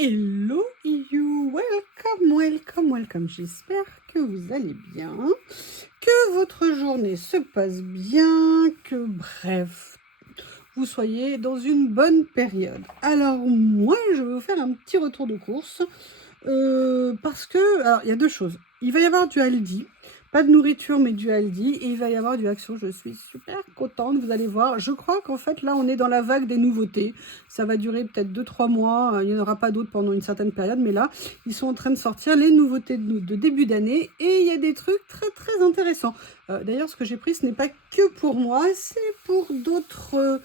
Hello you, welcome. J'espère que vous allez bien, que votre journée se passe bien, que bref, vous soyez dans une bonne période. Alors moi, je vais vous faire un petit retour de course parce que, alors il y a deux choses. Il va y avoir du Aldi, pas de nourriture mais du Aldi, et il va y avoir du Action. Je suis super contente, vous allez voir. Je crois qu'en fait là on est dans la vague des nouveautés. Ça va durer peut-être 2-3 mois, il n'y en aura pas d'autres pendant une certaine période, mais là ils sont en train de sortir les nouveautés de début d'année et il y a des trucs très très intéressants. D'ailleurs ce que j'ai pris ce n'est pas que pour moi, c'est pour d'autres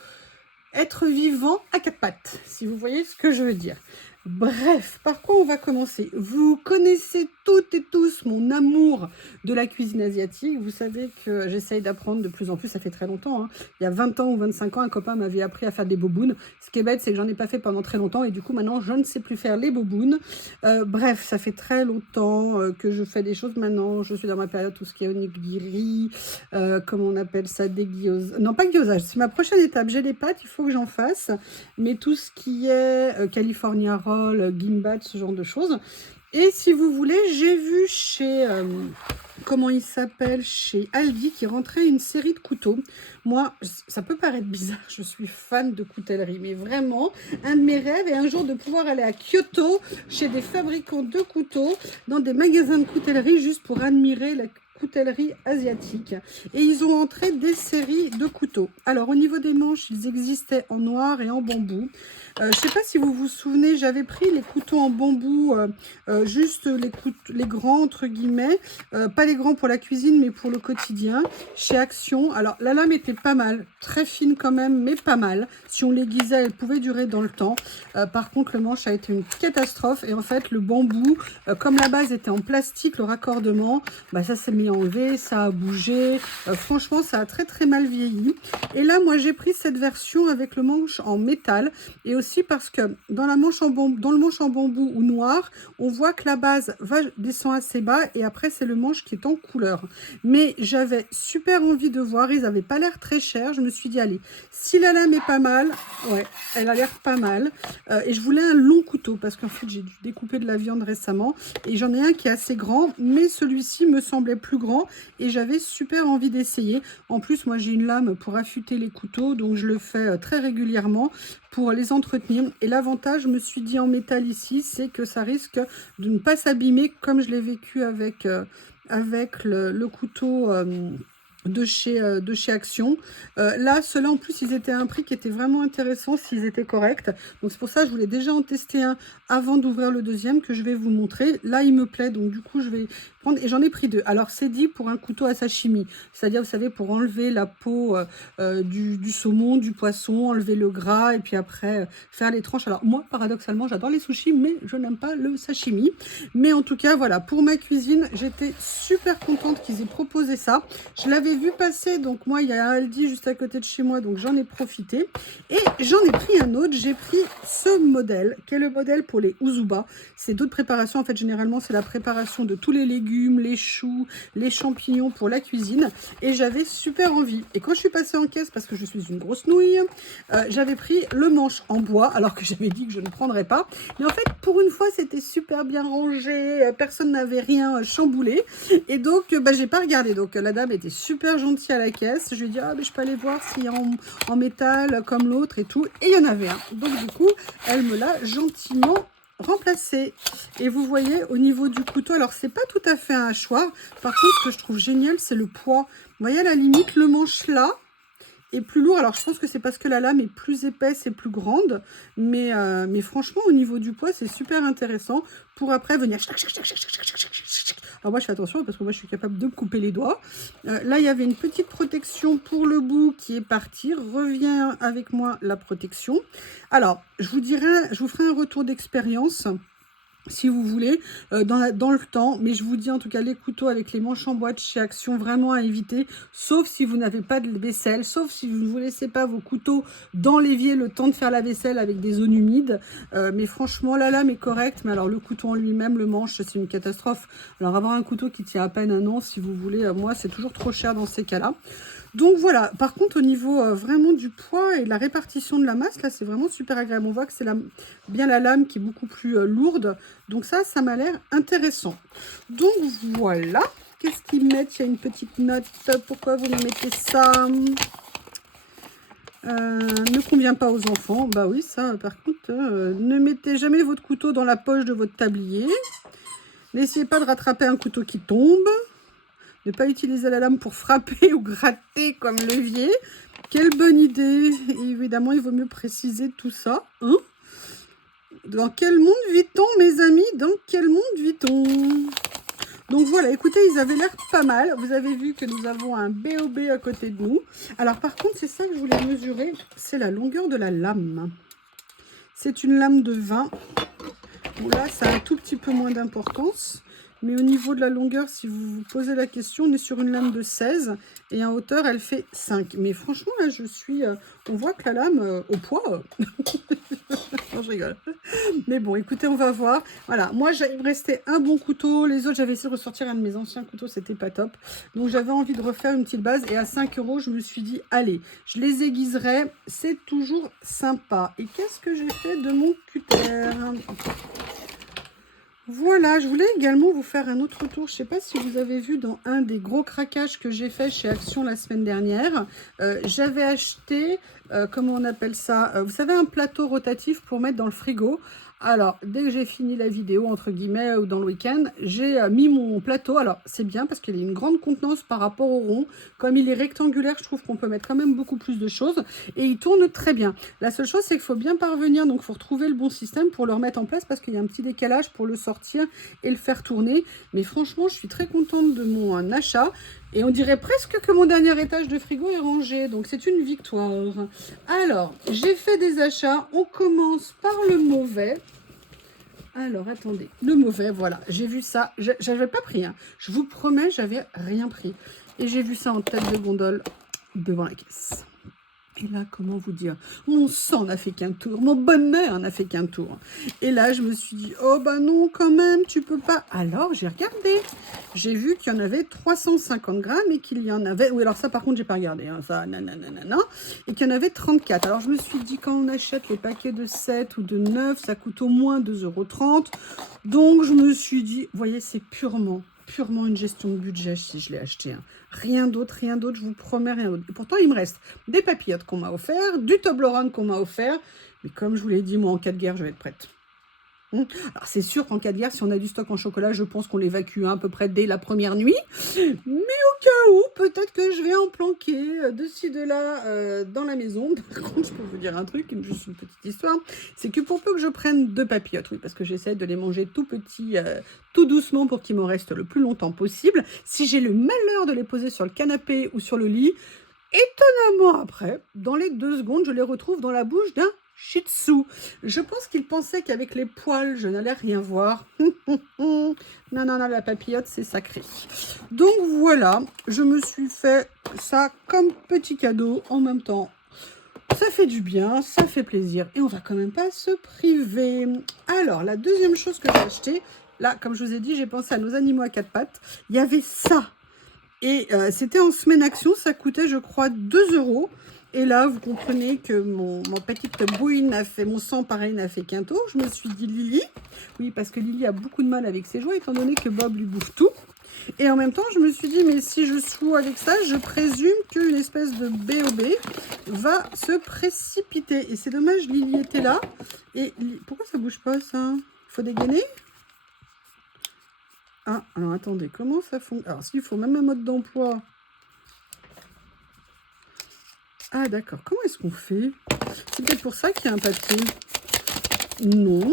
êtres vivants à quatre pattes, si vous voyez ce que je veux dire. Bref, par quoi on va commencer? Vous connaissez toutes et tous mon amour de la cuisine asiatique. Vous savez que j'essaye d'apprendre de plus en plus, ça fait très longtemps. Il y a 20 ans ou 25 ans, un copain m'avait appris à faire des bobounes. Ce qui est bête, c'est que j'en ai pas fait pendant très longtemps et du coup maintenant je ne sais plus faire les bobounes. Bref, ça fait très longtemps que je fais des choses maintenant. Je suis dans ma période tout ce qui est onigiri, comment on appelle ça, des gyoza. Non, pas gyoza, c'est ma prochaine étape. J'ai les pâtes, il faut que j'en fasse. Mais tout ce qui est California Roll, Gimbat, ce genre de choses. Et si vous voulez, j'ai vu chez, comment il s'appelle, chez Aldi, qui rentrait une série de couteaux. Moi, ça peut paraître bizarre, je suis fan de coutellerie, mais vraiment, un de mes rêves est un jour de pouvoir aller à Kyoto, chez des fabricants de couteaux, dans des magasins de coutellerie, juste pour admirer la coutellerie asiatique. Et ils ont entré des séries de couteaux. Alors, au niveau des manches, ils existaient en noir et en bambou. Je ne sais pas si vous vous souvenez, j'avais pris les couteaux en bambou, juste les grands, entre guillemets, pas les grands pour la cuisine, mais pour le quotidien, chez Action. Alors, la lame était pas mal, très fine quand même, mais pas mal. Si on l'aiguisait, elle pouvait durer dans le temps. Par contre, le manche a été une catastrophe. Et en fait, le bambou, comme la base était en plastique, le raccordement, bah, ça s'est mis à enlever, ça a bougé. Franchement, ça a très très mal vieilli. Et là, moi, j'ai pris cette version avec le manche en métal. Et aussi parce que dans le manche en bambou ou noir, on voit que la base descend assez bas et après c'est le manche qui est en couleur. Mais j'avais super envie de voir, ils n'avaient pas l'air très chers. Je me suis dit, allez, si la lame est pas mal, ouais, elle a l'air pas mal. Et je voulais un long couteau parce qu'en fait j'ai dû découper de la viande récemment et j'en ai un qui est assez grand, mais celui-ci me semblait plus grand et j'avais super envie d'essayer. En plus, moi j'ai une lame pour affûter les couteaux, donc je le fais très régulièrement pour les entretenir. Et l'avantage, je me suis dit en métal ici, c'est que ça risque de ne pas s'abîmer comme je l'ai vécu avec le couteau de chez Action. Là, ceux-là, en plus, ils étaient à un prix qui était vraiment intéressant s'ils étaient corrects. Donc, c'est pour ça que je voulais déjà en tester un avant d'ouvrir le deuxième que je vais vous montrer. Là, il me plaît, donc du coup, je vais prendre... Et j'en ai pris deux. Alors, c'est dit pour un couteau à sashimi. C'est-à-dire, vous savez, pour enlever la peau du saumon, du poisson, enlever le gras et puis après faire les tranches. Alors, moi, paradoxalement, j'adore les sushis, mais je n'aime pas le sashimi. Mais en tout cas, voilà, pour ma cuisine, j'étais super contente qu'ils aient proposé ça. Je l'avais vu passer, donc moi il y a un Aldi juste à côté de chez moi, donc j'en ai profité et j'en ai pris un autre. J'ai pris ce modèle qui est le modèle pour les uzuba. C'est d'autres préparations, en fait généralement c'est la préparation de tous les légumes, les choux, les champignons pour la cuisine et j'avais super envie. Et quand je suis passée en caisse, parce que je suis une grosse nouille, j'avais pris le manche en bois alors que j'avais dit que je ne prendrais pas, mais en fait pour une fois c'était super bien rangé, personne n'avait rien chamboulé et donc j'ai pas regardé. Donc la dame était super gentille à la caisse. Je lui ai dit, ah, mais je peux aller voir s'il y a en métal comme l'autre et tout. Et il y en avait un. Donc du coup, elle me l'a gentiment remplacé. Et vous voyez, au niveau du couteau, alors c'est pas tout à fait un hachoir. Par contre, ce que je trouve génial, c'est le poids. Vous voyez, à la limite, le manche là est plus lourd. Alors, je pense que c'est parce que la lame est plus épaisse et plus grande. Mais franchement, au niveau du poids, c'est super intéressant pour après venir... Alors moi, je fais attention parce que moi, je suis capable de me couper les doigts. Là, il y avait une petite protection pour le bout qui est partie. Reviens avec moi la protection. Alors, je vous ferai un retour d'expérience si vous voulez, dans le temps. Mais je vous dis en tout cas, les couteaux avec les manches en bois de chez Action, vraiment à éviter, sauf si vous n'avez pas de vaisselle, sauf si vous ne vous laissez pas vos couteaux dans l'évier le temps de faire la vaisselle avec des zones humides. Mais franchement, la lame est correcte, mais alors le couteau en lui-même, le manche, c'est une catastrophe. Alors avoir un couteau qui tient à peine un an, si vous voulez, moi, c'est toujours trop cher dans ces cas-là. Donc voilà, par contre au niveau vraiment du poids et de la répartition de la masse, là c'est vraiment super agréable. On voit que c'est bien la lame qui est beaucoup plus lourde. Donc ça m'a l'air intéressant. Donc voilà, qu'est-ce qu'ils mettent? Il y a une petite note, pourquoi vous me mettez ça? Ne convient pas aux enfants. Bah oui, ça par contre, ne mettez jamais votre couteau dans la poche de votre tablier. N'essayez pas de rattraper un couteau qui tombe. Ne pas utiliser la lame pour frapper ou gratter comme levier. Quelle bonne idée. Et évidemment, il vaut mieux préciser tout ça. Hein? Dans quel monde vit-on, mes amis? Dans quel monde vit-on? Donc voilà, écoutez, ils avaient l'air pas mal. Vous avez vu que nous avons un BOB à côté de nous. Alors par contre, c'est ça que je voulais mesurer. C'est la longueur de la lame. C'est une lame de 20. Bon, là, ça a un tout petit peu moins d'importance. Mais au niveau de la longueur, si vous vous posez la question, on est sur une lame de 16 et en hauteur, elle fait 5. Mais franchement, là, on voit que la lame, au poids... non, je rigole. Mais bon, écoutez, on va voir. Voilà, moi, il me restait un bon couteau. Les autres, j'avais essayé de ressortir un de mes anciens couteaux, c'était pas top. Donc, j'avais envie de refaire une petite base. Et à 5 €, je me suis dit, allez, je les aiguiserai. C'est toujours sympa. Et qu'est-ce que j'ai fait de mon cutter? Voilà, je voulais également vous faire un autre tour. Je ne sais pas si vous avez vu dans un des gros craquages que j'ai fait chez Action la semaine dernière. J'avais acheté, comment on appelle ça, vous savez, un plateau rotatif pour mettre dans le frigo. Alors, dès que j'ai fini la vidéo, entre guillemets, ou dans le week-end, j'ai mis mon plateau. Alors, c'est bien parce qu'il a une grande contenance par rapport au rond. Comme il est rectangulaire, je trouve qu'on peut mettre quand même beaucoup plus de choses. Et il tourne très bien. La seule chose, c'est qu'il faut bien parvenir. Donc, il faut retrouver le bon système pour le remettre en place parce qu'il y a un petit décalage pour le sortir et le faire tourner. Mais franchement, je suis très contente de mon achat. Et on dirait presque que mon dernier étage de frigo est rangé. Donc, c'est une victoire. Alors, j'ai fait des achats. On commence par le mauvais. Alors, attendez. Le mauvais, voilà. J'ai vu ça. J'avais pas pris. Hein. Je vous promets, j'avais rien pris. Et j'ai vu ça en tête de gondole devant la caisse. Et là, comment vous dire, mon sang n'a fait qu'un tour, mon bonheur n'a fait qu'un tour. Et là, je me suis dit, oh bah non, quand même, tu peux pas. Alors, j'ai regardé. J'ai vu qu'il y en avait 350 grammes et qu'il y en avait... Oui, alors ça, par contre, j'ai pas regardé. Hein, ça, nanana. Et qu'il y en avait 34. Alors, je me suis dit, quand on achète les paquets de 7 ou de 9, ça coûte au moins 2,30 €. Donc, je me suis dit, vous voyez, c'est purement une gestion de budget si je l'ai acheté. Hein. Rien d'autre, je vous promets rien d'autre. Et pourtant, il me reste des papillotes qu'on m'a offert, du Toblerone qu'on m'a offert. Mais comme je vous l'ai dit, moi, en cas de guerre, je vais être prête. Alors, c'est sûr qu'en cas de guerre, si on a du stock en chocolat, je pense qu'on l'évacue à peu près dès la première nuit. Mais au cas où, peut-être que je vais en planquer de ci, de là dans la maison. Par contre, je peux vous dire un truc, juste une petite histoire. C'est que pour peu que je prenne 2 papillotes, oui, parce que j'essaie de les manger tout petits, tout doucement pour qu'il m'en reste le plus longtemps possible. Si j'ai le malheur de les poser sur le canapé ou sur le lit, étonnamment après, dans les 2 secondes, je les retrouve dans la bouche d'un Shih Tzu. Je pense qu'il pensait qu'avec les poils, je n'allais rien voir. Non, la papillote, c'est sacré. Donc voilà, je me suis fait ça comme petit cadeau en même temps. Ça fait du bien, ça fait plaisir et on va quand même pas se priver. Alors, la deuxième chose que j'ai acheté, là, comme je vous ai dit, j'ai pensé à nos animaux à 4 pattes. Il y avait ça. Et c'était en semaine action, ça coûtait, je crois, 2 €. Et là, vous comprenez que mon petite bouine a fait, mon sang pareil n'a fait qu'un tour. Je me suis dit, Lily, oui, parce que Lily a beaucoup de mal avec ses jouets, étant donné que Bob lui bouffe tout. Et en même temps, je me suis dit, mais si je joue avec ça, je présume qu'une espèce de BOB va se précipiter. Et c'est dommage, Lily était là. Et pourquoi ça bouge pas, ça? Faut dégainer? Ah, alors attendez, comment ça fonctionne? Alors, s'il faut même un mode d'emploi. Ah, d'accord. Comment est-ce qu'on fait? C'est peut-être pour ça qu'il y a un papier. Non.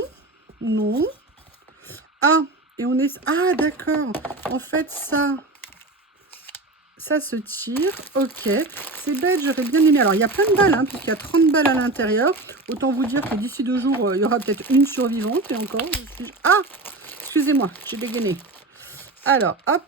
Ah, et on est... Ah, d'accord. En fait, ça se tire. Ok. C'est bête, j'aurais bien aimé. Alors, il y a plein de balles, hein, puisqu'il y a 30 balles à l'intérieur. Autant vous dire que d'ici 2 jours, il y aura peut-être une survivante. Et encore, Ah, excusez-moi, j'ai dégainé. Alors, hop.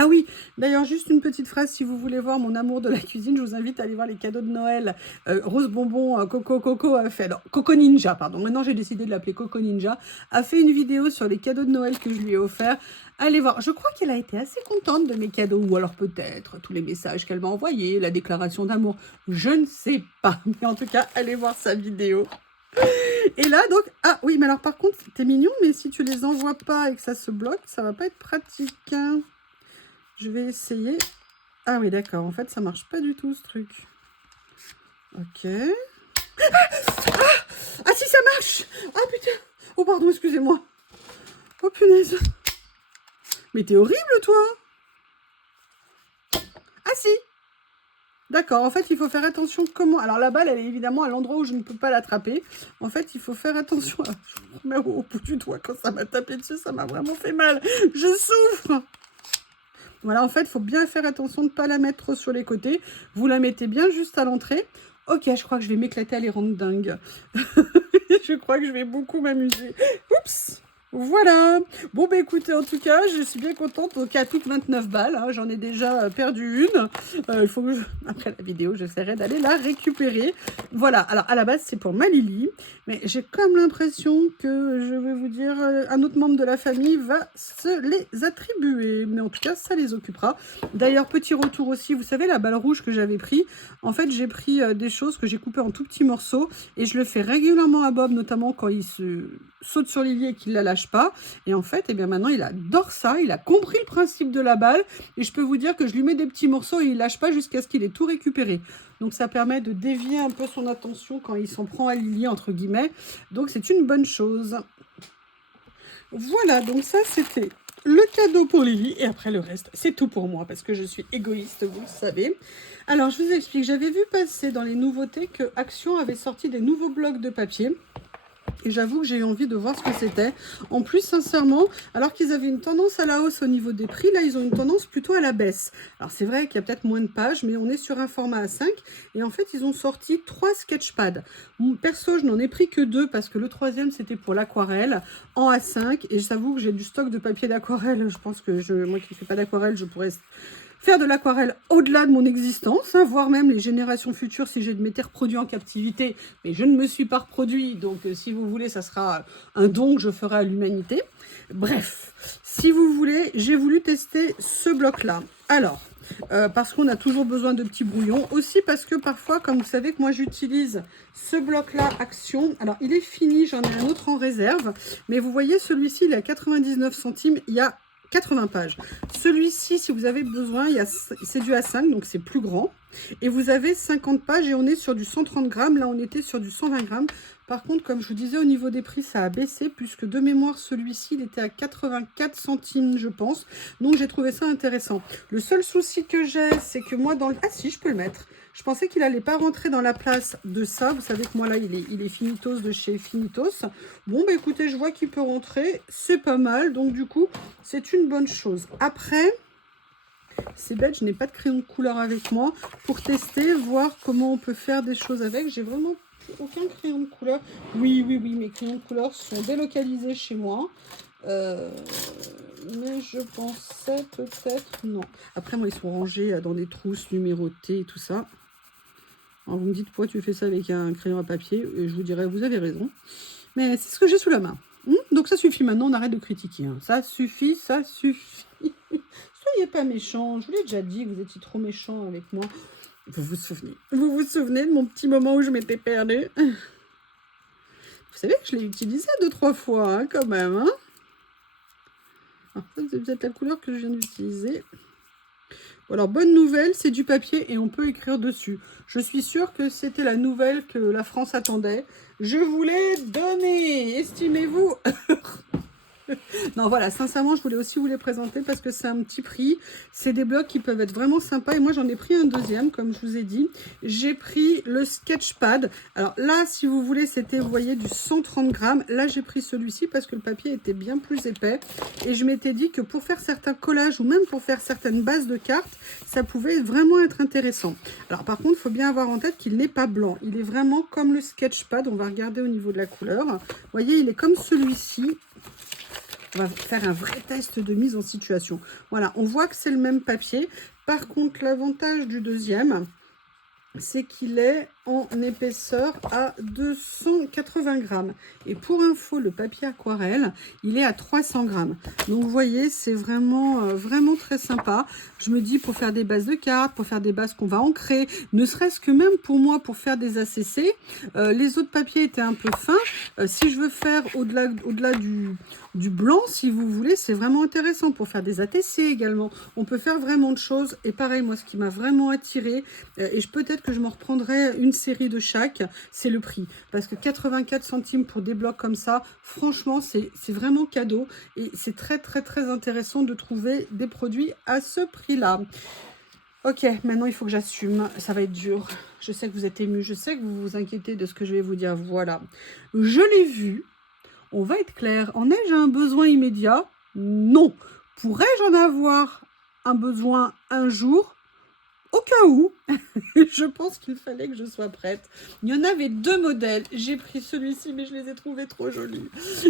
Ah oui, d'ailleurs, juste une petite phrase, si vous voulez voir mon amour de la cuisine, je vous invite à aller voir les cadeaux de Noël. Rose Bonbon, Coco a fait, non, Coco Ninja, pardon, maintenant j'ai décidé de l'appeler Coco Ninja, a fait une vidéo sur les cadeaux de Noël que je lui ai offerts. Allez voir, je crois qu'elle a été assez contente de mes cadeaux, ou alors peut-être tous les messages qu'elle m'a envoyés, la déclaration d'amour, je ne sais pas. Mais en tout cas, allez voir sa vidéo. Et là, donc, ah oui, mais alors par contre, t'es mignon, mais si tu les envoies pas et que ça se bloque, ça va pas être pratique, hein. Je vais essayer. Ah oui, d'accord. En fait, ça marche pas du tout, ce truc. Ok. Ah si, ça marche. Ah putain. Oh, pardon, excusez-moi. Oh, punaise. Mais t'es horrible, toi. Ah si. D'accord. En fait, il faut faire attention comment... Alors, la balle, elle est évidemment à l'endroit où je ne peux pas l'attraper. En fait, il faut faire attention. Je me remets au bout du doigt. Quand ça m'a tapé dessus, ça m'a vraiment fait mal. Je souffre. Voilà, en fait, il faut bien faire attention de ne pas la mettre trop sur les côtés. Vous la mettez bien juste à l'entrée. Ok, je crois que je vais m'éclater à les rendre dingues. Je crois que je vais beaucoup m'amuser. Oups! Voilà. Bon, bah écoutez, en tout cas, je suis bien contente. Donc, à toutes 29 balles, hein, j'en ai déjà perdu une. Il faut que après la vidéo, j'essaierai d'aller la récupérer. Voilà. Alors, à la base, c'est pour ma Lily. Mais j'ai comme l'impression que, je vais vous dire, un autre membre de la famille va se les attribuer. Mais en tout cas, ça les occupera. D'ailleurs, petit retour aussi, vous savez, la balle rouge que j'avais pris. En fait, j'ai pris des choses que j'ai coupées en tout petits morceaux. Et je le fais régulièrement à Bob, notamment quand il se saute sur Lily et qu'il la lâche pas. Et en fait, eh bien maintenant, il adore ça. Il a compris le principe de la balle. Et je peux vous dire que je lui mets des petits morceaux et il lâche pas jusqu'à ce qu'il ait tout récupéré. Donc, ça permet de dévier un peu son attention quand il s'en prend à Lily, entre guillemets. Donc, c'est une bonne chose. Voilà, donc ça, c'était le cadeau pour Lily. Et après, le reste, c'est tout pour moi parce que je suis égoïste, vous le savez. Alors, je vous explique. J'avais vu passer dans les nouveautés que Action avait sorti des nouveaux blocs de papier. Et j'avoue que j'ai eu envie de voir ce que c'était. En plus, sincèrement, alors qu'ils avaient une tendance à la hausse au niveau des prix, là, ils ont une tendance plutôt à la baisse. Alors, c'est vrai qu'il y a peut-être moins de pages, mais on est sur un format A5. Et en fait, ils ont sorti 3 sketchpads. Perso, je n'en ai pris que 2 parce que le troisième, c'était pour l'aquarelle en A5. Et j'avoue que j'ai du stock de papier d'aquarelle. Je pense que moi qui ne fais pas d'aquarelle, je pourrais faire de l'aquarelle au-delà de mon existence, hein, voire même les générations futures si je m'étais reproduit en captivité, mais je ne me suis pas reproduit, donc si vous voulez, ça sera un don que je ferai à l'humanité. Bref, si vous voulez, j'ai voulu tester ce bloc-là. Alors, parce qu'on a toujours besoin de petits brouillons, aussi parce que parfois, comme vous savez que moi j'utilise ce bloc-là Action, alors il est fini, j'en ai un autre en réserve, mais vous voyez, celui-ci, il est à 99 centimes, il y a 80 pages. Celui-ci, si vous avez besoin, c'est du A5, donc c'est plus grand. Et vous avez 50 pages et on est sur du 130 grammes. Là, on était sur du 120 grammes. Par contre, comme je vous disais, au niveau des prix, ça a baissé, puisque de mémoire, celui-ci, il était à 84 centimes, je pense. Donc, j'ai trouvé ça intéressant. Le seul souci que j'ai, c'est que moi, dans le... Ah si, je peux le mettre. Je pensais qu'il n'allait pas rentrer dans la place de ça. Vous savez que moi, là, il est Finitos de chez Finitos. Bon, bah écoutez, je vois qu'il peut rentrer. C'est pas mal. Donc, du coup, c'est une bonne chose. Après, c'est bête, je n'ai pas de crayon de couleur avec moi pour tester, voir comment on peut faire des choses avec. J'ai vraiment aucun crayon de couleur. Oui, mes crayons de couleur sont délocalisés chez moi. Mais je pensais peut-être... Non. Après, moi, ils sont rangés dans des trousses numérotées et tout ça. Alors, vous me dites, pourquoi tu fais ça avec un crayon à papier? Et je vous dirais, vous avez raison. Mais c'est ce que j'ai sous la main. Donc, ça suffit maintenant, on arrête de critiquer. Hein. Ça suffit, ça suffit. Soyez pas méchants. Je vous l'ai déjà dit que vous étiez trop méchants avec moi. Vous vous souvenez? Vous vous souvenez de mon petit moment où je m'étais perdue? Vous savez que je l'ai utilisé 2-3 fois, hein, quand même. Hein, alors, ça, c'est peut-être la couleur que je viens d'utiliser. Bon, alors, bonne nouvelle, c'est du papier et on peut écrire dessus. Je suis sûre que c'était la nouvelle que la France attendait. Je vous l'ai donné, estimez-vous. Non, voilà, sincèrement, je voulais aussi vous les présenter parce que c'est un petit prix. C'est des blocs qui peuvent être vraiment sympas. Et moi, j'en ai pris un deuxième, comme je vous ai dit. J'ai pris le Sketchpad. Alors là, si vous voulez, c'était, vous voyez, du 130 grammes. Là, j'ai pris celui-ci parce que le papier était bien plus épais. Et je m'étais dit que pour faire certains collages ou même pour faire certaines bases de cartes, ça pouvait vraiment être intéressant. Alors par contre, il faut bien avoir en tête qu'il n'est pas blanc. Il est vraiment comme le Sketchpad. On va regarder au niveau de la couleur. Vous voyez, il est comme celui-ci. On va faire un vrai test de mise en situation. Voilà, on voit que c'est le même papier. Par contre, l'avantage du deuxième, c'est qu'il est en épaisseur à 280 grammes. Et pour info, le papier aquarelle, il est à 300 grammes. Donc, vous voyez, c'est vraiment, vraiment très sympa. Je me dis, pour faire des bases de cartes, pour faire des bases qu'on va ancrer, ne serait-ce que même pour moi, pour faire des ACC, les autres papiers étaient un peu fins. Si je veux faire au-delà du blanc, si vous voulez, c'est vraiment intéressant pour faire des ATC également. On peut faire vraiment de choses. Et pareil, moi, ce qui m'a vraiment attiré, et peut-être que je m'en reprendrai une série de chaque, c'est le prix. Parce que 84 centimes pour des blocs comme ça, franchement, c'est vraiment cadeau. Et c'est très, très, très intéressant de trouver des produits à ce prix-là. Ok, maintenant, il faut que j'assume. Ça va être dur. Je sais que vous êtes émus. Je sais que vous vous inquiétez de ce que je vais vous dire. Voilà. Je l'ai vu. On va être clair. En ai-je un besoin immédiat? Non. Pourrais-je en avoir un besoin un jour? Au cas où, je pense qu'il fallait que je sois prête. Il y en avait deux modèles. J'ai pris celui-ci, mais je les ai trouvés trop jolis.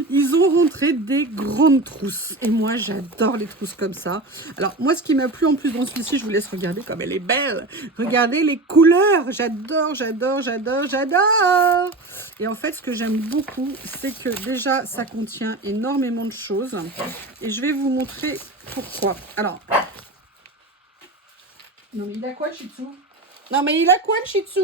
Ils ont rentré des grandes trousses. Et moi, j'adore les trousses comme ça. Alors, moi, ce qui m'a plu en plus dans celui-ci, je vous laisse regarder comme elle est belle. Regardez les couleurs. J'adore, j'adore, j'adore, j'adore. Et en fait, ce que j'aime beaucoup, c'est que déjà, ça contient énormément de choses. Et je vais vous montrer pourquoi. Alors... Non mais il a quoi le Shih Tzu? Non mais il a quoi le Shih Tzu?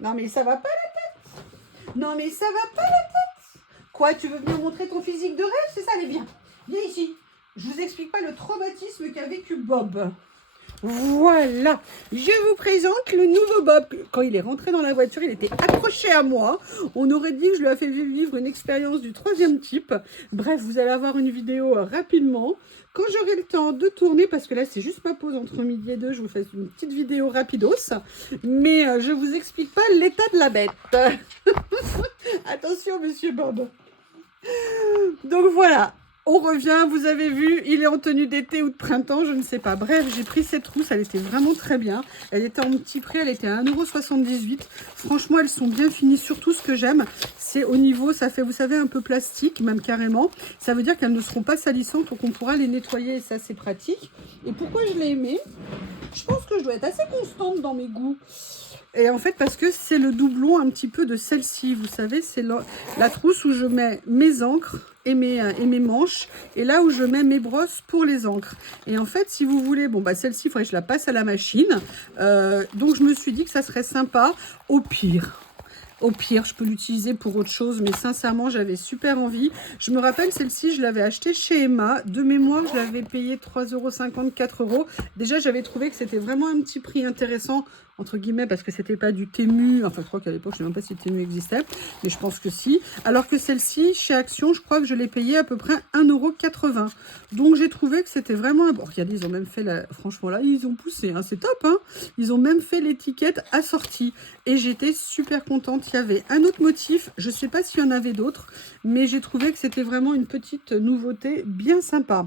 Non mais ça va pas la tête? Non mais ça va pas la tête? Quoi, tu veux venir montrer ton physique de rêve? C'est ça, allez viens. Viens ici. Je vous explique pas le traumatisme qu'a vécu Bob. Voilà, je vous présente le nouveau Bob. Quand il est rentré dans la voiture, il était accroché à moi. On aurait dit que je lui ai fait vivre une expérience du 3e type. Bref, vous allez avoir une vidéo rapidement. Quand j'aurai le temps de tourner, parce que là, c'est juste ma pause entre midi et 2, je vous fais une petite vidéo rapidos. Mais je vous explique pas l'état de la bête. Attention, monsieur Bob. Donc voilà. On revient, vous avez vu, il est en tenue d'été ou de printemps, je ne sais pas. Bref, j'ai pris cette trousse, elle était vraiment très bien. Elle était en petit prix, elle était à 1,78 €. Franchement, elles sont bien finies. Surtout, ce que j'aime, c'est au niveau, ça fait, vous savez, un peu plastique, même carrément. Ça veut dire qu'elles ne seront pas salissantes, donc on pourra les nettoyer et ça, c'est pratique. Et pourquoi je l'ai aimé? Je pense que je dois être assez constante dans mes goûts. Et en fait, parce que c'est le doublon un petit peu de celle-ci. Vous savez, c'est la trousse où je mets mes encres et mes manches. Et là où je mets mes brosses pour les encres. Et en fait, si vous voulez, bon, bah celle-ci, il faudrait que je la passe à la machine. Donc, je me suis dit que ça serait sympa. Au pire, je peux l'utiliser pour autre chose, mais sincèrement, j'avais super envie. Je me rappelle, celle-ci, je l'avais achetée chez Emma. De mémoire, je l'avais payée 3,50 €, 4 €. Déjà, j'avais trouvé que c'était vraiment un petit prix intéressant, entre guillemets, parce que c'était pas du Temu. Enfin, je crois qu'à l'époque, je ne sais même pas si Temu existait, mais je pense que si. Alors que celle-ci, chez Action, je crois que je l'ai payée à peu près 1,80 €. Donc, j'ai trouvé que c'était vraiment... Bon, regardez, ils ont même fait la... Franchement, là, ils ont poussé, hein, c'est top, hein. Ils ont même fait l'étiquette assortie. Et j'étais super contente. Il y avait un autre motif, je ne sais pas s'il y en avait d'autres, mais j'ai trouvé que c'était vraiment une petite nouveauté bien sympa.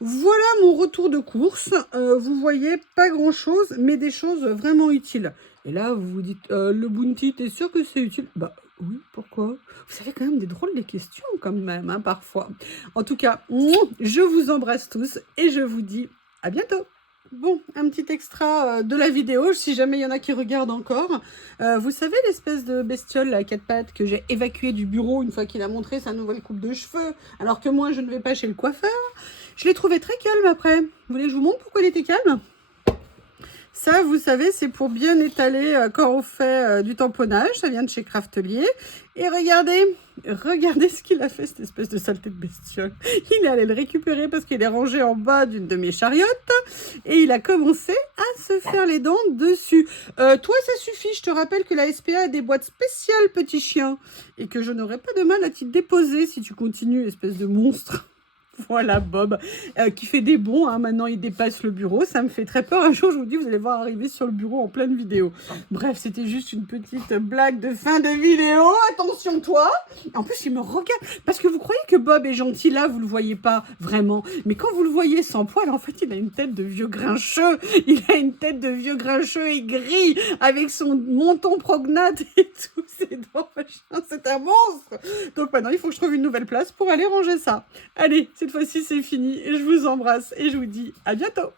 Voilà mon retour de course. Vous voyez, pas grand chose, mais des choses vraiment utiles. Et là, vous vous dites, le Bounty, t'es sûr que c'est utile? Bah oui, pourquoi? Vous savez quand même des drôles de questions quand même, hein, parfois. En tout cas, je vous embrasse tous et je vous dis à bientôt. Bon, un petit extra de la vidéo, si jamais il y en a qui regardent encore. Vous savez l'espèce de bestiole à 4 pattes que j'ai évacuée du bureau une fois qu'il a montré sa nouvelle coupe de cheveux, alors que moi je ne vais pas chez le coiffeur. Je l'ai trouvé très calme après. Vous voulez que je vous montre pourquoi il était calme? Ça, vous savez, c'est pour bien étaler quand on fait du tamponnage. Ça vient de chez Craftelier. Et regardez ce qu'il a fait, cette espèce de saleté de bestiole. Il est allé le récupérer parce qu'il est rangé en bas d'une de mes chariotes. Et il a commencé à se faire les dents dessus. Toi, ça suffit. Je te rappelle que la SPA a des boîtes spéciales, petit chien. Et que je n'aurai pas de mal à t'y déposer si tu continues, espèce de monstre. Voilà Bob, qui fait des bonds, hein. Maintenant il dépasse le bureau, ça me fait très peur. Un jour je vous dis, vous allez voir arriver sur le bureau en pleine vidéo. Bref, c'était juste une petite blague de fin de vidéo, attention toi. En plus il me regarde, parce que vous croyez que Bob est gentil, là vous le voyez pas vraiment. Mais quand vous le voyez sans poil, en fait il a une tête de vieux grincheux. Il a une tête de vieux grincheux aigri, avec son menton prognate et tout, c'est drôle. machin, c'est un monstre. Donc maintenant, il faut que je trouve une nouvelle place pour aller ranger ça. Allez, cette fois-ci, c'est fini. Je vous embrasse et je vous dis à bientôt.